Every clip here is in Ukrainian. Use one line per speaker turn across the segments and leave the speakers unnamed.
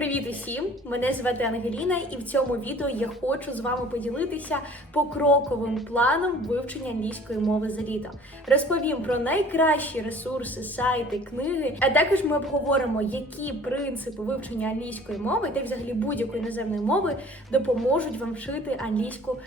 Привіт усім! Мене звати Ангеліна, і в цьому відео я хочу з вами поділитися покроковим планом вивчення англійської мови за літо. Розповім про найкращі ресурси, сайти, книги, а також ми обговоримо, які принципи вивчення англійської мови та взагалі будь-якої іноземної мови допоможуть вам вчити англійську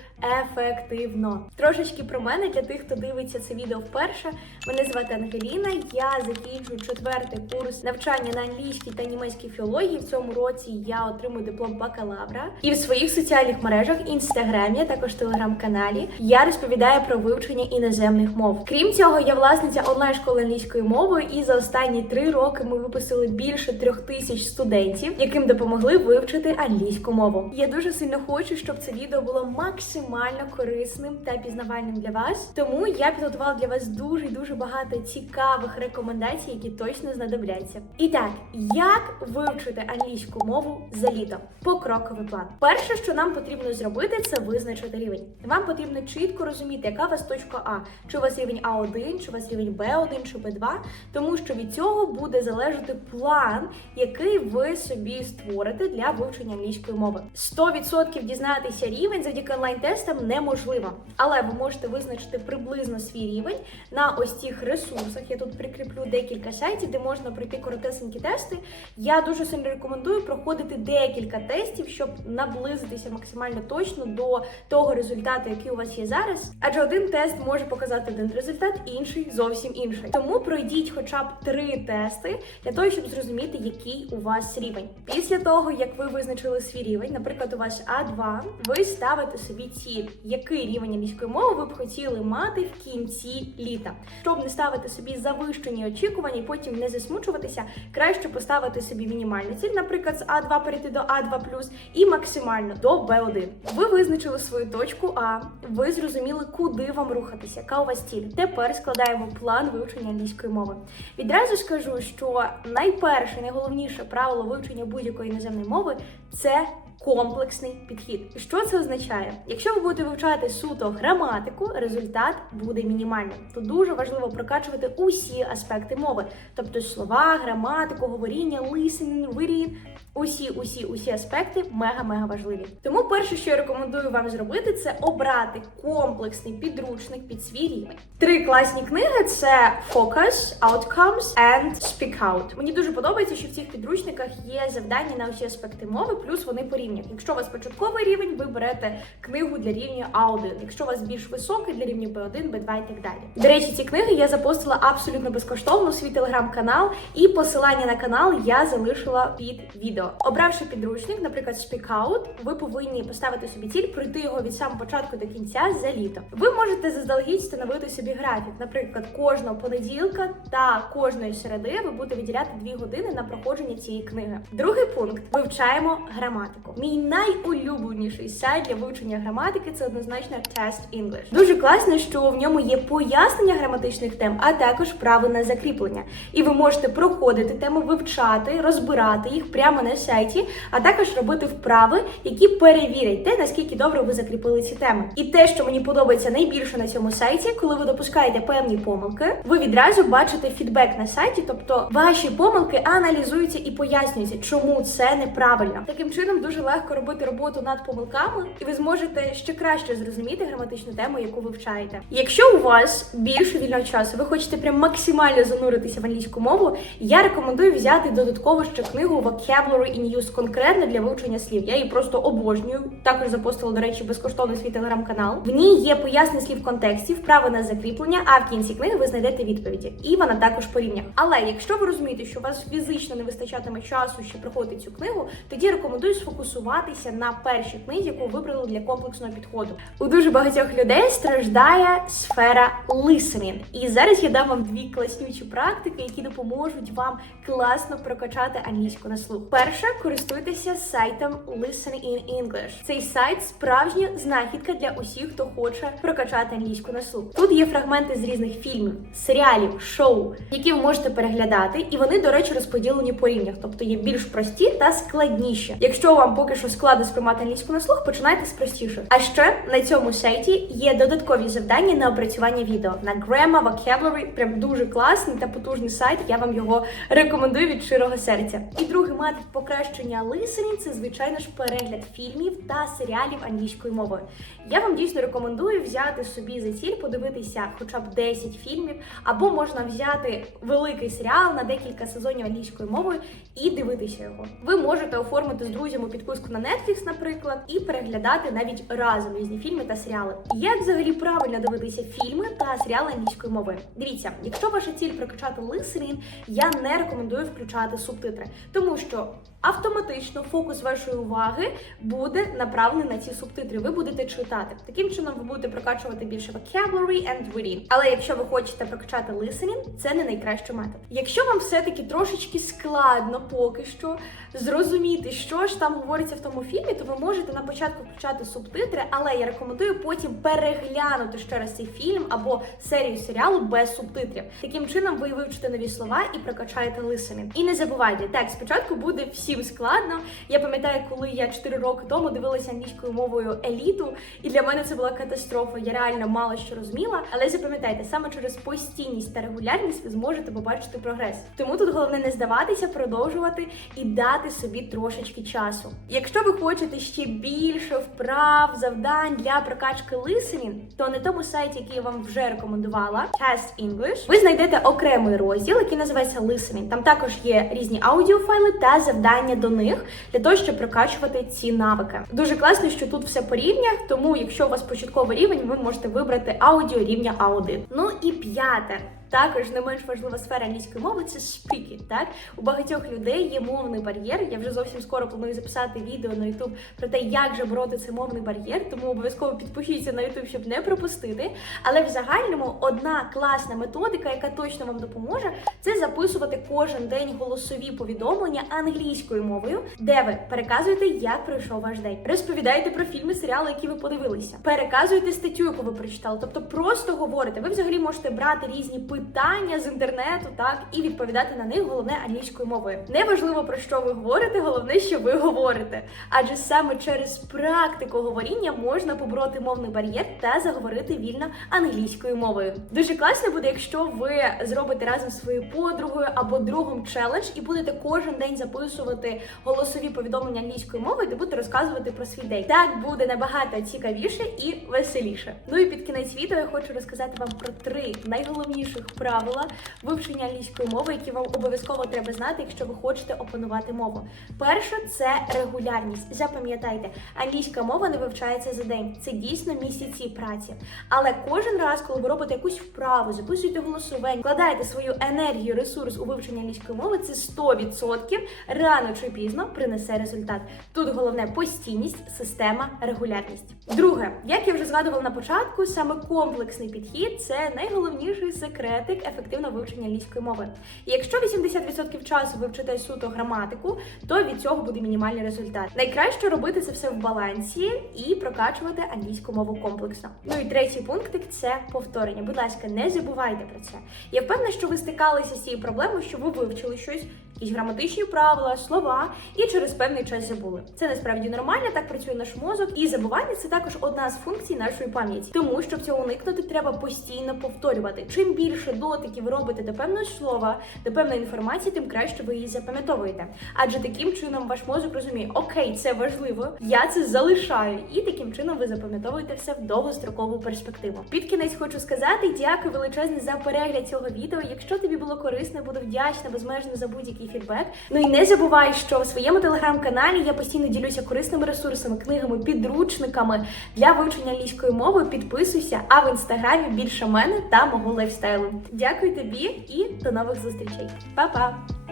ефективно. Трошечки про мене для тих, хто дивиться це відео вперше. Мене звати Ангеліна. Я закінчую четвертий курс навчання на англійській та німецькій філології. В цьому році я отримую диплом бакалавра. І в своїх соціальних мережах, інстаграмі, а також телеграм-каналі, я розповідаю про вивчення іноземних мов. Крім цього, я власниця онлайн школи англійської мови, і за останні три роки ми випустили більше трьох тисяч студентів, яким допомогли вивчити англійську мову. Я дуже сильно хочу, щоб це відео було максимально корисним та пізнавальним для вас. Тому я підготувала для вас дуже дуже багато цікавих рекомендацій, які точно знадобляться. І так, як вивчити англійську мову за літо? Покроковий план. Перше, що нам потрібно зробити, це визначити рівень. Вам потрібно чітко розуміти, яка у вас точка А, чи у вас рівень А1, чи у вас рівень Б1, чи Б2, тому що від цього буде залежати план, який ви собі створите для вивчення англійської мови. 100% дізнатися рівень завдяки онлайн-тестам неможливо, але ви можете визначити приблизно свій рівень на ось цих ресурсах. Я тут прикріплю декілька сайтів, де можна пройти коротесенькі тести. Я дуже сильно рекомендую проходити декілька тестів, щоб наблизитися максимально точно до того результату, який у вас є зараз. Адже один тест може показати один результат, інший зовсім інший. Тому пройдіть хоча б три тести для того, щоб зрозуміти, який у вас рівень. Після того, як ви визначили свій рівень, наприклад, у вас А2, ви ставите собі ціль, який рівень англійської мови ви б хотіли мати в кінці літа. Щоб не ставити собі завищені очікування і потім не засмучуватися, краще поставити собі мінімальну ціль, наприклад, з А2 перейти до А2+, і максимально до Б1. Ви визначили свою точку А, ви зрозуміли, куди вам рухатися, яка у вас ціль. Тепер складаємо план вивчення англійської мови. Відразу скажу, що найперше, найголовніше правило вивчення будь-якої іноземної мови це комплексний підхід. І Що це означає? Якщо ви будете вивчати суто граматику, результат буде мінімальним. Тут дуже важливо прокачувати усі аспекти мови, тобто слова, граматику, говоріння, listening, reading, Усі, усі, усі аспекти мега-мега важливі. Тому перше, що я рекомендую вам зробити, це обрати комплексний підручник під свій рівень. Три класні книги: це Focus, Outcomes and Speak Out. Мені дуже подобається, що в цих підручниках є завдання на усі аспекти мови, плюс вони по рівнях. Якщо у вас початковий рівень, ви берете книгу для рівня А1. Якщо у вас більш високий для рівня Б1, Б2 і так далі. До речі, ці книги я запостила абсолютно безкоштовно у свій телеграм-канал, і посилання на канал я залишила під відео. Обравши підручник, наприклад, Speak ви повинні поставити собі ціль пройти його від самого початку до кінця за літо. Ви можете заздалегідь встановити собі графік. Наприклад, кожного понеділка та кожної середи ви будете виділяти 2 години на проходження цієї книги. Другий пункт вивчаємо граматику. Мій найулюбленіший сайт для вивчення граматики це однозначно Test English. Дуже класно, що в ньому є пояснення граматичних тем, а також право на закріплення. І ви можете проходити теми, вивчати, розбирати їх прямо на сайті, а також робити вправи, які перевірять те, наскільки добре ви закріпили ці теми. І те, що мені подобається найбільше на цьому сайті, коли ви допускаєте певні помилки, ви відразу бачите фідбек на сайті, тобто ваші помилки аналізуються і пояснюються, чому це неправильно. Таким чином дуже легко робити роботу над помилками, і ви зможете ще краще зрозуміти граматичну тему, яку вивчаєте. Якщо у вас більше вільного часу, ви хочете прям максимально зануритися в англійську мову, я рекомендую взяти додатково ще книгу Vocabulary in Use конкретно для вивчення слів. Я її просто обожнюю. Також запостила, до речі, безкоштовно свій телеграм-канал. В ній є пояснення слів в контексті, вправи на закріплення, а в кінці книги ви знайдете відповіді. І вона також по рівнях. Але якщо ви розумієте, що у вас фізично не вистачатиме часу, щоб проходити цю книгу, тоді рекомендую сфокусуватися на першій книзі, яку вибрали для комплексного підходу. У дуже багатьох людей страждає сфера listening. І зараз я дам вам дві класнючі практики, які допоможуть вам класно прокачати англійську на слух. Перше, користуйтеся сайтом Listen in English. Цей сайт справжня знахідка для усіх, хто хоче прокачати англійську на слух. Тут є фрагменти з різних фільмів, серіалів, шоу, які ви можете переглядати, і вони, до речі, розподілені по рівнях, тобто є більш прості та складніші. Якщо вам поки що складно сприймати англійську на слух, починайте з простіших. А ще на цьому сайті є додаткові завдання на опрацювання відео на Grammar, Vocabulary. Прям дуже класний та потужний сайт. Я вам його рекомендую від щирого серця. І другий метод покращення listening – це звичайно ж перегляд фільмів та серіалів англійською мовою. Я вам дійсно рекомендую взяти собі за ціль подивитися хоча б 10 фільмів, або можна взяти великий серіал на декілька сезонів англійською мовою і дивитися його. Ви можете оформити з друзями підписку на Netflix, наприклад, і переглядати навіть разом різні фільми та серіали. Як взагалі правильно дивитися фільми та серіали англійською мовою? Дивіться, якщо ваша ціль прокачати listening, я не рекомендую включати субтитри, тому що автоматично фокус вашої уваги буде направлений на ці субтитри. Ви будете читати. Таким чином ви будете прокачувати більше vocabulary and reading. Але якщо ви хочете прокачати listening, це не найкращий метод. Якщо вам все-таки трошечки складно поки що зрозуміти, що ж там говориться в тому фільмі, то ви можете на початку включати субтитри, але я рекомендую потім переглянути ще раз цей фільм або серію серіалу без субтитрів. Таким чином ви вивчите нові слова і прокачаєте listening. І не забувайте, так спочатку буде всім складно. Я пам'ятаю, коли я 4 роки тому дивилася англійською мовою еліту, і для мене це була катастрофа. Я реально мало що розуміла. Але запам'ятайте, саме через постійність та регулярність ви зможете побачити прогрес. Тому тут головне не здаватися, продовжувати і дати собі трошечки часу. Якщо ви хочете ще більше вправ, завдань для прокачки listening, то на тому сайті, який я вам вже рекомендувала, Test English, ви знайдете окремий розділ, який називається Listening. Там також є різні аудіофайли та завдання до них для того, щоб прокачувати ці навики. Дуже класно, що тут все по рівнях, тому якщо у вас початковий рівень, ви можете вибрати аудіо рівня А1. Ну і п'яте. Також не менш важлива сфера англійської мови це speaking, Так у багатьох людей є мовний бар'єр. Я вже зовсім скоро планую записати відео на YouTube про те, як же бороти цей мовний бар'єр. Тому обов'язково підпишіться на YouTube, щоб не пропустити. Але в загальному одна класна методика, яка точно вам допоможе, це записувати кожен день голосові повідомлення англійською мовою, де ви переказуєте, як пройшов ваш день. Розповідаєте про фільми, серіали, які ви подивилися. Переказуєте статтю, яку ви прочитали. Тобто просто говорите. Ви взагалі можете брати різні питання питання з інтернету, так і відповідати на них головне англійською мовою. Неважливо про що ви говорите, головне, що ви говорите. Адже саме через практику говоріння можна побороти мовний бар'єр та заговорити вільно англійською мовою. Дуже класно буде, якщо ви зробите разом зі своєю подругою або другом челендж і будете кожен день записувати голосові повідомлення англійською мовою, де будете розказувати про свій день. Так буде набагато цікавіше і веселіше. Ну і під кінець відео я хочу розказати вам про три найголовніших правила вивчення англійської мови, які вам обов'язково треба знати, якщо ви хочете опанувати мову. Перше це регулярність. Запам'ятайте, англійська мова не вивчається за день. Це дійсно місяці праці. Але кожен раз, коли ви робите якусь вправу, записуєте голосове, вкладаєте свою енергію, ресурс у вивчення англійської мови, це 100% рано чи пізно принесе результат. Тут головне постійність, система, регулярність. Друге, як я вже згадувала на початку, саме комплексний підхід це найголовніший секрет секретик ефективного вивчення англійської мови. І якщо 80% часу ви вчите суто граматику, то від цього буде мінімальний результат. Найкраще робити це все в балансі і прокачувати англійську мову комплексно. Ну і третій пунктик це повторення. Будь ласка, не забувайте про це. Я впевнена, що ви стикалися з цією проблемою, що ви вивчили щось якісь граматичні правила, слова, і через певний час забули. Це насправді нормально, так працює наш мозок, і забування це також одна з функцій нашої пам'яті. Тому щоб цього уникнути, треба постійно повторювати. Чим більше дотиків ви робите до певного слова, до певної інформації, тим краще ви її запам'ятовуєте. Адже таким чином ваш мозок розуміє, окей, це важливо, я це залишаю, і таким чином ви запам'ятовуєте все в довгострокову перспективу. Під кінець хочу сказати, дякую величезне за перегляд цього відео. Якщо тобі було корисно, буду вдячна безмежно за будь-який фідбек. Ну і не забувай, що в своєму телеграм-каналі я постійно ділюся корисними ресурсами, книгами, підручниками для вивчення англійської мови. Підписуйся, а в інстаграмі більше мене та мого лайфстайлу. Дякую тобі і до нових зустрічей. Па-па!